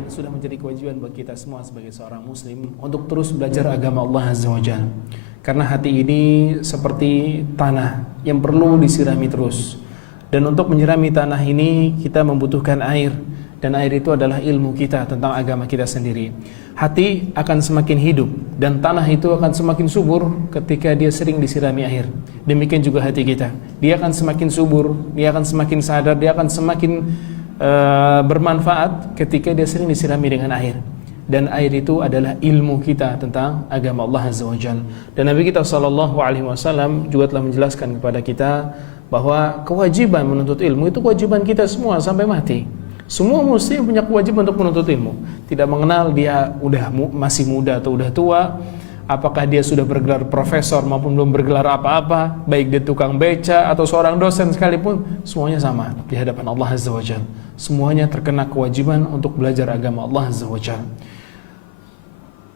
dan sudah menjadi kewajiban bagi kita semua sebagai seorang muslim untuk terus belajar agama Allah Azza wa Jalla. Karena hati ini seperti tanah yang perlu disirami terus. Dan untuk menyirami tanah ini kita membutuhkan air, dan air itu adalah ilmu kita tentang agama kita sendiri. Hati akan semakin hidup dan tanah itu akan semakin subur ketika dia sering disirami air. Demikian juga hati kita. Dia akan semakin subur, dia akan semakin sadar, dia akan semakin bermanfaat ketika dia sering disirami dengan air. Dan air itu adalah ilmu kita tentang agama Allah Azza wa Jalla. Dan Nabi kita SAW juga telah menjelaskan kepada kita bahwa kewajiban menuntut ilmu itu kewajiban kita semua sampai mati. Semua muslim punya kewajiban untuk menuntut ilmu. Tidak mengenal dia masih muda atau udah tua, apakah dia sudah bergelar profesor maupun belum bergelar apa-apa, baik dia tukang beca atau seorang dosen sekalipun, semuanya sama di hadapan Allah Azza wa Jalla. Semuanya terkena kewajiban untuk belajar agama Allah Azza wa Jalla.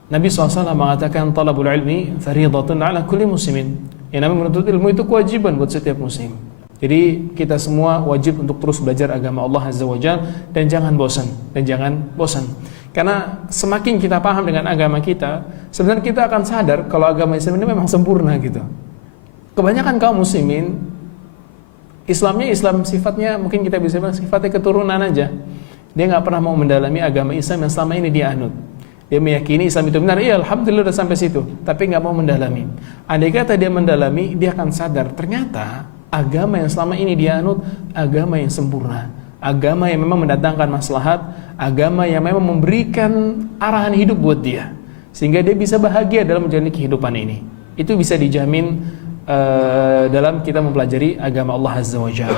Nabi SAW mengatakan talabul ilmi fariidatun ala kulli muslimin. Yang namanya menuntut ilmu itu kewajiban buat setiap muslim. Jadi kita semua wajib untuk terus belajar agama Allah Azza wa Jalla dan jangan bosan. Karena semakin kita paham dengan agama kita, sebenarnya kita akan sadar kalau agama Islam ini memang sempurna gitu. Kebanyakan kaum muslimin Islamnya Islam sifatnya mungkin kita bisa bilang sifatnya keturunan aja. Dia nggak pernah mau mendalami agama Islam yang selama ini dia anut. Dia meyakini Islam itu benar, iya alhamdulillah udah sampai situ, tapi nggak mau mendalami. Andai kata dia mendalami, dia akan sadar ternyata agama yang selama ini dia anut agama yang sempurna, agama yang memang mendatangkan maslahat, agama yang memang memberikan arahan hidup buat dia, sehingga dia bisa bahagia dalam menjalani kehidupan ini. Itu bisa dijamin dalam kita mempelajari agama Allah Azza wa Jalla.